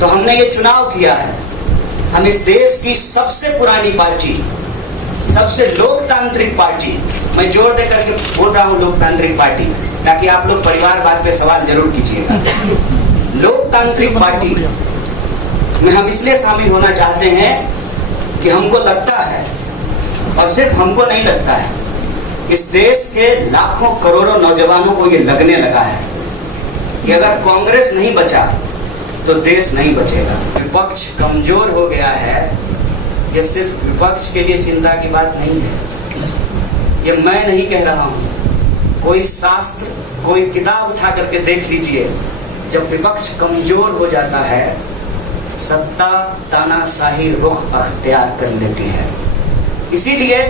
तो हमने ये चुनाव किया है। हम इस देश की सबसे पुरानी पार्टी, सबसे लोकतांत्रिक पार्टी, मैं जोर दे करके बोल रहा हूँ लोकतांत्रिक पार्टी, ताकि आप लोग परिवारवाद पे सवाल जरूर कीजिएगा। लोकतांत्रिक पार्टी में हम इसलिए शामिल होना चाहते हैं कि हमको लगता है, और सिर्फ हमको नहीं लगता है, इस देश के लाखों करोड़ों नौजवानों को ये लगने लगा है कि अगर कांग्रेस नहीं बचा तो देश नहीं बचेगा। विपक्ष कमजोर हो गया है, यह सिर्फ विपक्ष के लिए चिंता की बात नहीं है। ये मैं नहीं कह रहा हूँ, कोई शास्त्र, कोई किताब उठा करके देख लीजिए। जब विपक्ष कमजोर हो जाता है, सत्ता तानाशाही रुख अख्तियार कर लेती है। इसीलिए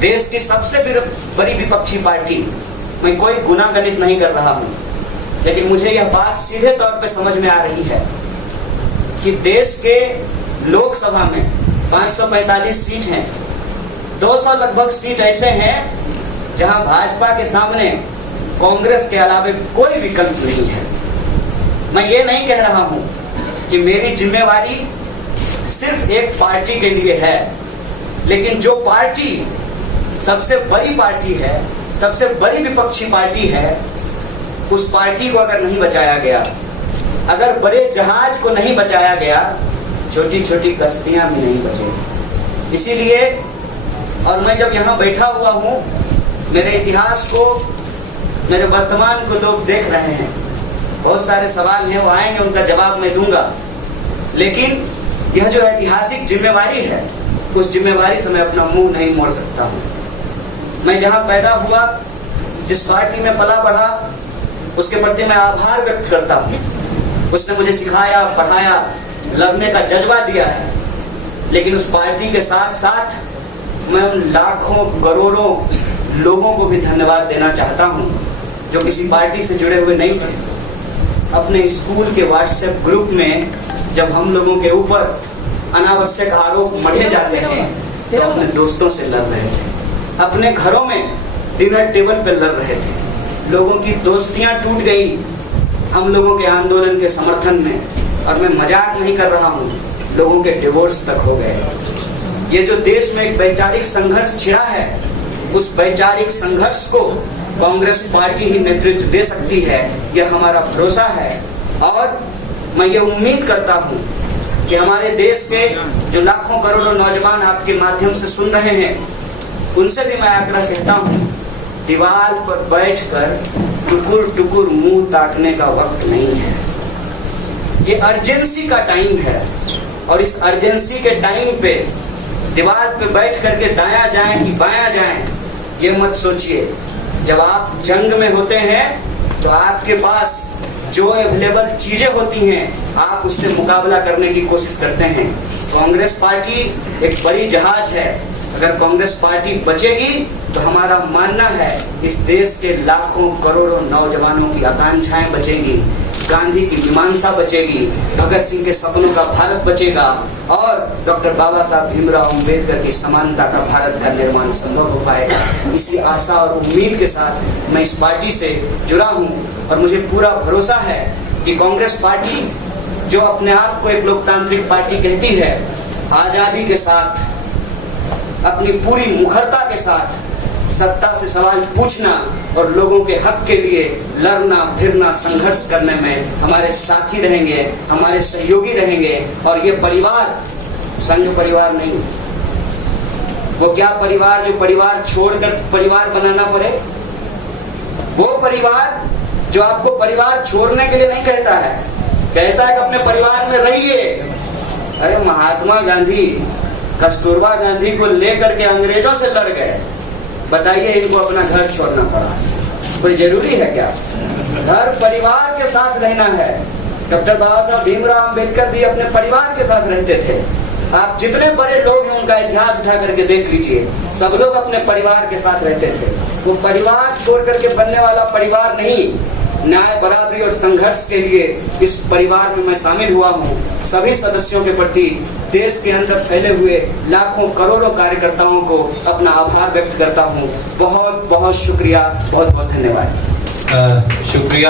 देश की सबसे बड़ी विपक्षी पार्टी, मैं कोई गुनागणित नहीं कर रहा हूँ, लेकिन मुझे यह बात सीधे तौर पे समझ में आ रही है कि देश के लोकसभा में 545 सीट हैं, 200 लगभग सीट ऐसे हैं जहां भाजपा के सामने कांग्रेस के अलावे कोई विकल्प नहीं है। मैं ये नहीं कह रहा हूं कि मेरी जिम्मेवारी सिर्फ एक पार्टी के लिए है, लेकिन जो पार्टी सबसे बड़ी पार्टी है, सबसे बड़ी विपक्षी पार्टी है, उस पार्टी को अगर नहीं बचाया गया, अगर बड़े जहाज को नहीं बचाया गया, छोटी छोटी कश्तियां भी नहीं बचेगी। इसीलिए, और मैं जब यहाँ बैठा हुआ हूँ, मेरे इतिहास को, मेरे वर्तमान को लोग देख रहे हैं। बहुत सारे सवाल हैं, वो आएंगे, उनका जवाब मैं दूंगा, लेकिन यह जो ऐतिहासिक जिम्मेवारी है, उस जिम्मेवारी से मैं अपना मुंह नहीं मोड़ सकता हूँ। मैं जहाँ पैदा हुआ, जिस पार्टी में पला बढ़ा, उसके प्रति मैं आभार व्यक्त करता हूँ। उसने मुझे सिखाया, पढ़ाया, लड़ने का जज्बा दिया है। लेकिन उस पार्टी के साथ साथ मैं उन लाखों करोड़ों लोगों को भी धन्यवाद देना चाहता हूँ जो किसी पार्टी से जुड़े हुए नहीं थे। अपने स्कूल के व्हाट्सएप ग्रुप में जब हम लोगों के ऊपर अनावश्यक आरोप मढ़े जाते हैं, तो अपने दोस्तों से लड़ रहे थे। अपने घरों में डिनर टेबल पर लड़ रहे थे। लोगों की दोस्तियां टूट गई हम लोगों के आंदोलन के समर्थन में, और मैं मजाक नहीं कर रहा हूँ, लोगों के डिवोर्स तक हो गए। ये जो देश में एक वैचारिक संघर्ष छिड़ा है, उस वैचारिक संघर्ष को कांग्रेस पार्टी ही नेतृत्व दे सकती है, यह हमारा भरोसा है। और मैं ये उम्मीद करता हूँ कि हमारे देश के जो लाखों करोड़ों नौजवान आपके माध्यम से सुन रहे हैं, उनसे भी मैं आग्रह कहता हूँ, दीवार पर बैठकर टुकुर टुकुर मुंह ताकने का वक्त नहीं है। ये अर्जेंसी का टाइम है, और इस अर्जेंसी के टाइम पे दीवार पे बैठ करके दायां जाएं कि बायां जाएं, ये मत सोचिए। जब आप जंग में होते हैं, तो आपके पास जो अवेलेबल चीजें होती हैं, आप उससे मुकाबला करने की कोशिश करते हैं। कांग्रेस पार्टी एक बड़ी जहाज है। अगर कांग्रेस पार्टी बचेगी, तो हमारा मानना है इस देश के लाखों करोड़ों नौजवानों की आकांक्षाएं बचेंगी, गांधी की मीमांसा बचेगी, भगत सिंह के सपनों का भारत बचेगा, और डॉक्टर बाबा साहब भीमराव अम्बेडकर की समानता का भारत का निर्माण संभव हो पाएगा। इसी आशा और उम्मीद के साथ मैं इस पार्टी से जुड़ा हूँ, और मुझे पूरा भरोसा है कि कांग्रेस पार्टी, जो अपने आप को एक लोकतांत्रिक पार्टी कहती है, आज़ादी के साथ, अपनी पूरी मुखरता के साथ सत्ता से सवाल पूछना और लोगों के हक के लिए लड़ना, फिरना, संघर्ष करने में हमारे साथी रहेंगे, हमारे सहयोगी रहेंगे। और ये परिवार संघ परिवार नहीं, वो क्या परिवार जो परिवार छोड़कर परिवार बनाना पड़े, वो परिवार जो आपको परिवार छोड़ने के लिए नहीं कहता है, कहता है कि अपने परिवार में रहिए। अरे महात्मा गांधी कस्तूरबा गांधी को लेकर के अंग्रेजों से लड़ गए, बताइए इनको अपना घर छोड़ना पड़ा, कोई जरूरी है क्या? घर परिवार के साथ रहना है। डॉक्टर बाबा साहब भीमराव अम्बेडकर भी अपने परिवार के साथ रहते थे। आप जितने बड़े लोग हैं उनका इतिहास उठा करके देख लीजिए, सब लोग अपने परिवार के साथ रहते थे। वो परिवार छोड़ करके बनने वाला परिवार नहीं। न्याय, बराबरी और संघर्ष के लिए इस परिवार में मैं शामिल हुआ हूँ। सभी सदस्यों के प्रति, देश के अंदर फैले हुए लाखों करोड़ों कार्यकर्ताओं को अपना आभार व्यक्त करता हूँ। बहुत बहुत शुक्रिया, बहुत बहुत धन्यवाद। शुक्रिया।